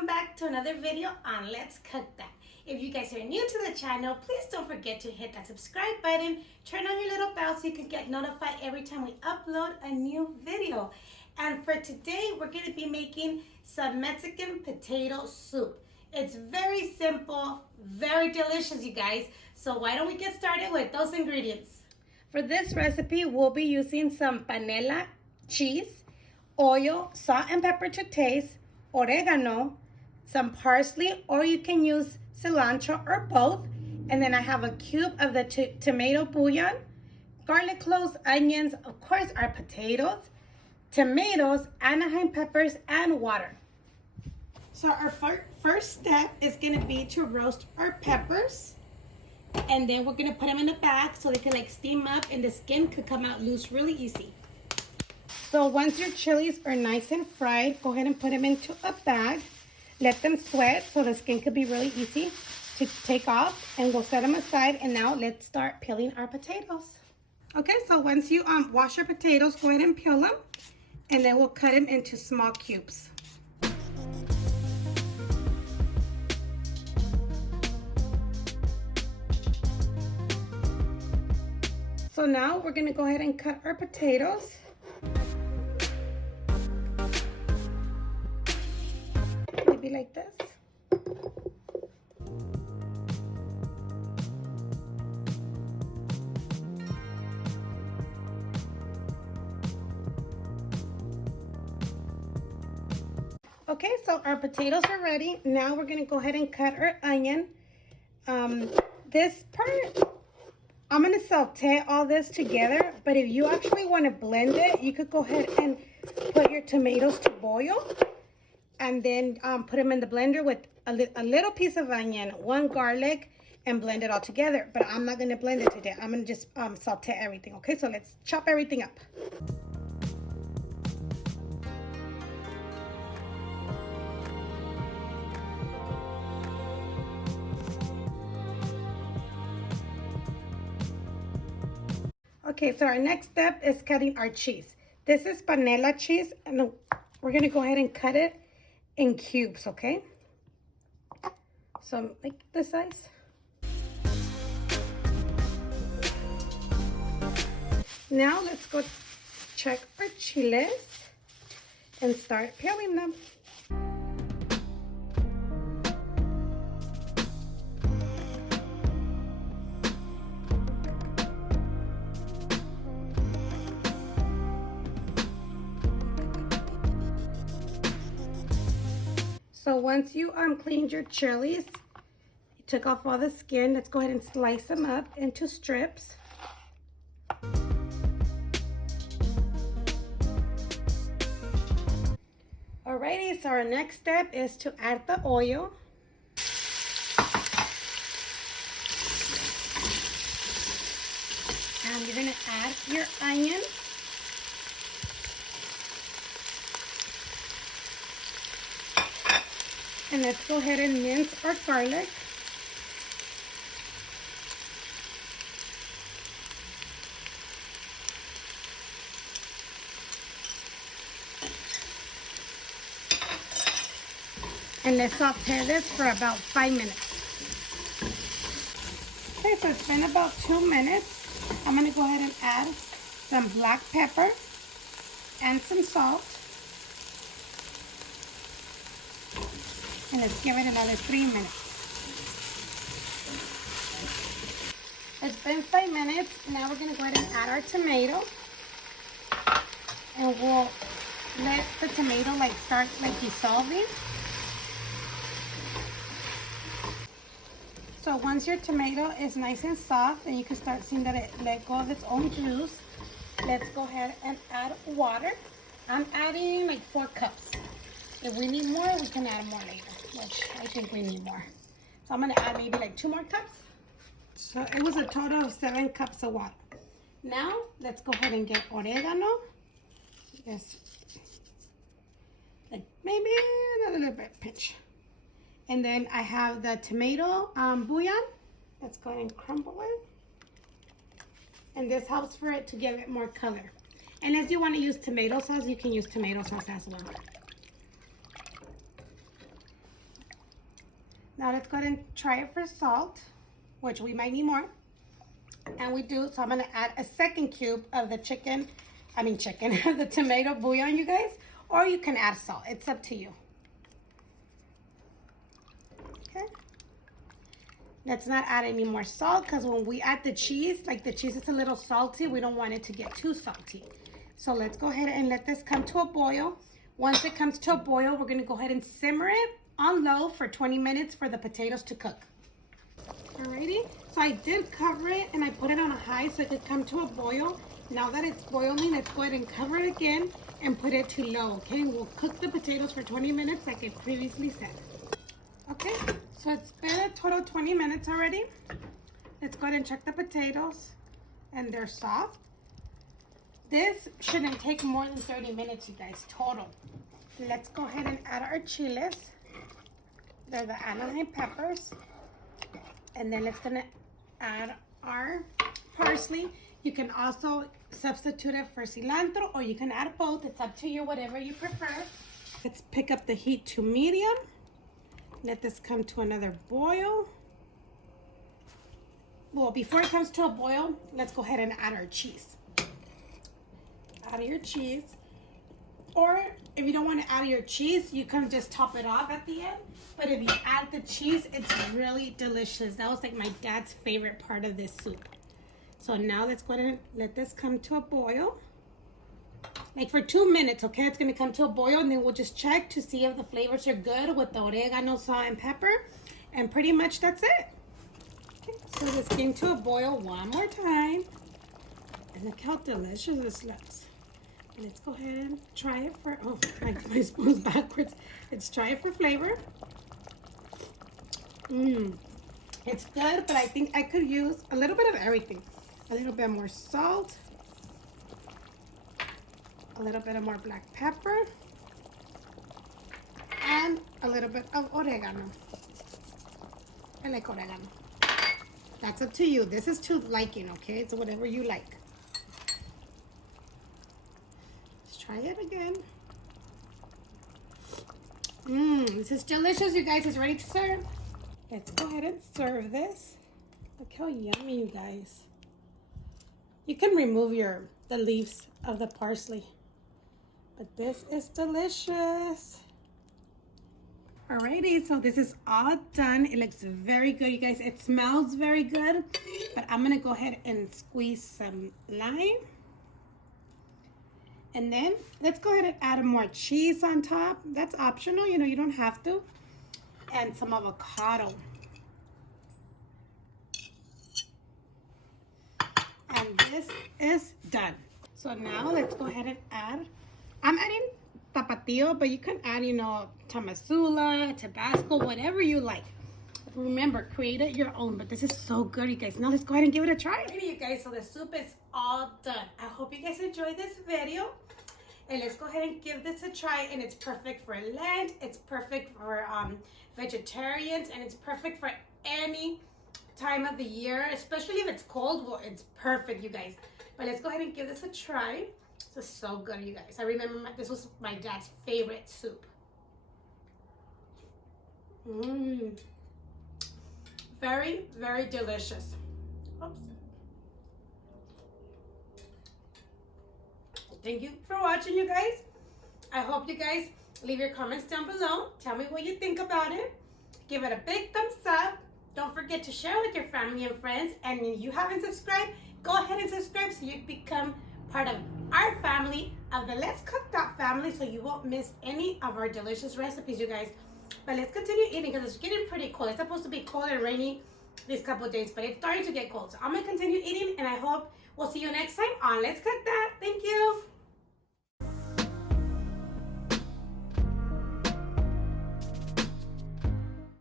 welcome back to another video on Let's Cook That. If you guys are new to the channel, please don't forget to hit that subscribe button, turn on your little bell so you can get notified every time we upload a new video. And for today, we're going to be making some Mexican potato soup. It's very simple, very delicious, you guys. So why don't we get started with those ingredients? For this recipe, we'll be using some panela cheese, oil, salt and pepper to taste, oregano, some parsley, or you can use cilantro or both. And then I have a cube of the tomato bouillon, garlic cloves, onions, of course our potatoes, tomatoes, anaheim peppers, and water. So our first step is going to be to roast our peppers. And then we're going to put them in the bag so they can steam up and the skin could come out loose really easy. So once your chilies are nice and fried, go ahead and put them into a bag. Let them sweat so the skin could be really easy to take off. And we'll set them aside. And now let's start peeling our potatoes. Okay, so once you wash your potatoes, go ahead and peel them. And then we'll cut them into small cubes. So now we're going to go ahead and cut our potatoes. Maybe like this. Okay, so our potatoes are ready. Now we're going to go ahead and cut our onion. This part, I'm going to saute all this together, but if you actually want to blend it, you could go ahead and put your tomatoes to boil and then put them in the blender with a little piece of onion, one garlic, and blend it all together. But I'm not going to blend it today. I'm going to just saute everything. Okay, so let's chop everything up. Okay, so our next step is cutting our cheese. This is panela cheese, and we're going to go ahead and cut it in cubes, okay? So make this size. Now let's go check our chiles and start peeling them. So once you cleaned your chilies, you took off all the skin, let's go ahead and slice them up into strips. Alrighty, so our next step is to add the oil. And you're going to add your onion. And let's go ahead and mince our garlic. And let's saute this for about 5 minutes. Okay, so it's been about 2 minutes. I'm going to go ahead and add some black pepper and some salt. And let's give it another 3 minutes. It's been 5 minutes. Now we're going to go ahead and add our tomato. And we'll let the tomato start dissolving. So once your tomato is nice and soft and you can start seeing that it let go of its own juice, let's go ahead and add water. I'm adding 4 cups. If we need more, we can add more later, which I think we need more. So I'm going to add maybe 2 more cups. So it was a total of 7 cups of water. Now, let's go ahead and get oregano. Yes. Maybe a little bit pinch. And then I have the tomato bouillon. Let's go ahead and crumble it. And this helps for it to give it more color. And if you want to use tomato sauce, you can use tomato sauce as well. Now let's go ahead and try it for salt, which we might need more. And we do, so I'm gonna add a second cube of the of the tomato bouillon, you guys. Or you can add salt, it's up to you. Okay. Let's not add any more salt because when we add the cheese, like the cheese is a little salty, we don't want it to get too salty. So let's go ahead and let this come to a boil. Once it comes to a boil, we're gonna go ahead and simmer it on low for 20 minutes for the potatoes to cook. Alrighty, so I did cover it and I put it on a high so it could come to a boil. Now that it's boiling, let's go ahead and cover it again and put it to low, okay? We'll cook the potatoes for 20 minutes like I previously said. Okay, so it's been a total of 20 minutes already. Let's go ahead and check the potatoes and they're soft. This shouldn't take more than 30 minutes, you guys, total. Let's go ahead and add our chiles. They're the anaheim peppers. And then let's gonna add our parsley. You can also substitute it for cilantro or you can add both. It's up to you, whatever you prefer. Let's pick up the heat to medium. Let this come to another boil. Well, before it comes to a boil, let's go ahead and add our cheese. Add your cheese. Or if you don't want to add your cheese, you can just top it off at the end. But if you add the cheese, it's really delicious. That was like my dad's favorite part of this soup. So now let's go ahead and let this come to a boil. Like for 2 minutes, okay? It's going to come to a boil and then we'll just check to see if the flavors are good with the oregano, salt, and pepper. And pretty much that's it. Okay, so this came to a boil one more time. And look how delicious this looks. Let's go ahead and try it for, oh, my spoon's backwards. Let's try it for flavor. It's good, but I think I could use a little bit of everything. A little bit more salt. A little bit of more black pepper. And a little bit of oregano. I like oregano. That's up to you. This is to liking, okay? So whatever you like. Try it again. This is delicious, you guys. It's ready to serve. Let's go ahead and serve this. Look how yummy, you guys. You can remove the leaves of the parsley, but this is delicious. Alrighty, so this is all done. It looks very good, you guys. It smells very good, but I'm gonna go ahead and squeeze some lime. And then let's go ahead and add more cheese on top. That's optional, you know, you don't have to. And some avocado. And this is done. So now let's go ahead and add, I'm adding tapatio, but you can add, you know, tamasula, Tabasco, whatever you like. Remember, create it your own, but this is so good, you guys. Now let's go ahead and give it a try. Okay, you guys, so the soup is all done. I hope you guys enjoyed this video. And let's go ahead and give this a try. And it's perfect for Lent. It's perfect for vegetarians. And it's perfect for any time of the year, especially if it's cold. Well, it's perfect, you guys. But let's go ahead and give this a try. This is so good, you guys. I remember this was my dad's favorite soup. Very, very delicious. Oops. Thank you for watching, you guys. I hope you guys leave your comments down below. Tell me what you think about it. Give it a big thumbs up. Don't forget to share with your family and friends. And if you haven't subscribed, go ahead and subscribe so you become part of our family, of the Let's Cook That family, so you won't miss any of our delicious recipes, you guys. But let's continue eating because it's getting pretty cold. It's supposed to be cold and rainy these couple of days, but it's starting to get cold. So I'm going to continue eating, and I hope we'll see you next time on Let's Cook That. Thank you.